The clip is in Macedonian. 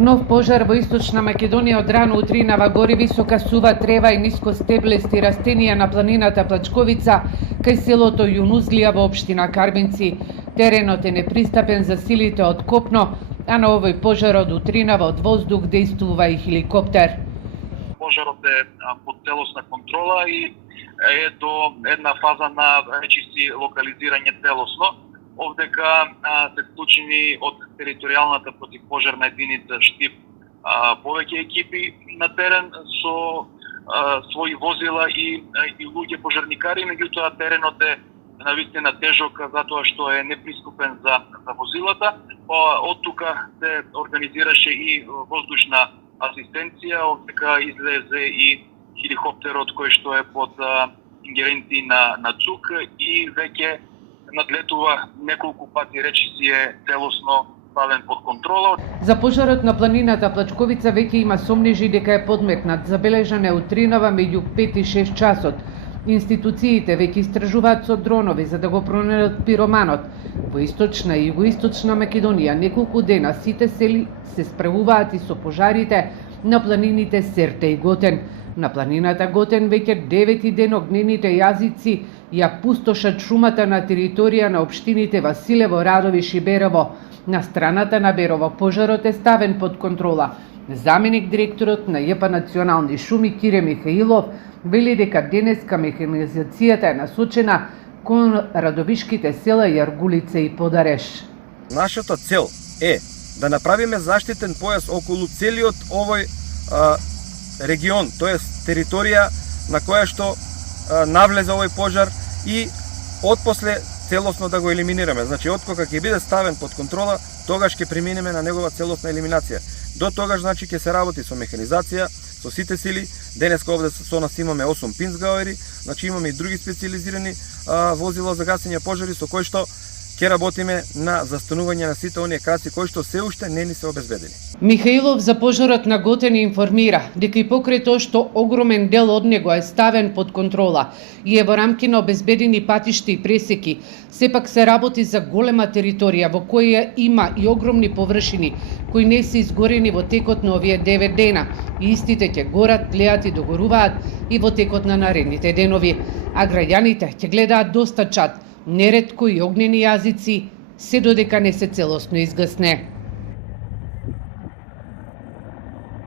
Нов пожар во Источна Македонија од рано утринава гори висока сува трева и ниско стеблести растенија на планината Плачковица кај селото Јунузлија во општина Карбинци. Теренот е непристапен за силите од копно, а на овој пожар од утринава од воздух действува и хеликоптер. Пожарот е под целосна контрола и е до една фаза на речиси локализирање целосно. Овдека се вклучени од територијалната противпожарна единица Штип повеќе екипи на терен со своји возила и луѓе пожарникари, меѓутоа теренот е навистина тежок затоа што е неприступен за возилата. Од тука се организираше и воздушна асистенција, овдека излезе и хеликоптерот кој што е под ингеренти на ЦУК и веќе надлетува неколку пати, речиси е целосно ставен под контрола. За пожарот на планината Плачковица веќе има сомнежи дека е подметнат. Забележан е утринава меѓу 5 и 6 часот. Институциите веќе истражуваат со дронови за да го пронајдат пироманот. Во Источна и Југоисточна Македонија неколку дена сите сели се справуваат и со пожарите на планините Серте и Готен. На планината Готен веќе 9 ден огнените јазици ја пустошат шумата на територија на општините Василево, Радови и Шиберово. На страната на Берово пожарот е ставен под контрола. Заменик директорот на ЈП Национални шуми Кире Михаилов вели дека денеска механизацијата е насочена кон радовишките села Јаргулица и Подареш. Нашата цел е да направиме заштитен појас околу целиот овој регион, тоест територија на која што навлезе овој пожар и отпосле целосно да го елиминираме. Значи, откога ќе биде ставен под контрола, тогаш ќе преминеме на негова целосна елиминација. До тогаш, значи, ќе се работи со механизација, со сите сили. Денеска овде со нас имаме 8 пинцгауери, значи имаме и други специализирани возила за гасење пожари со кои што ќе работиме на застанување на сите оние краци кои што се уште не ни се обезбедени. Михаилов за пожарот на Готен информира дека и покрај тоа што огромен дел од него е ставен под контрола и е во рамки на обезбедени патишти и пресеки, сепак се работи за голема територија во која има и огромни површини кои не се изгорени во текот на овие 9 дена и истите ќе горат, тлеат и догоруваат и во текот на наредните денови, а граѓаните ќе гледаат доста чад, неретко и огнени јазици, се додека не се целосно изгасне.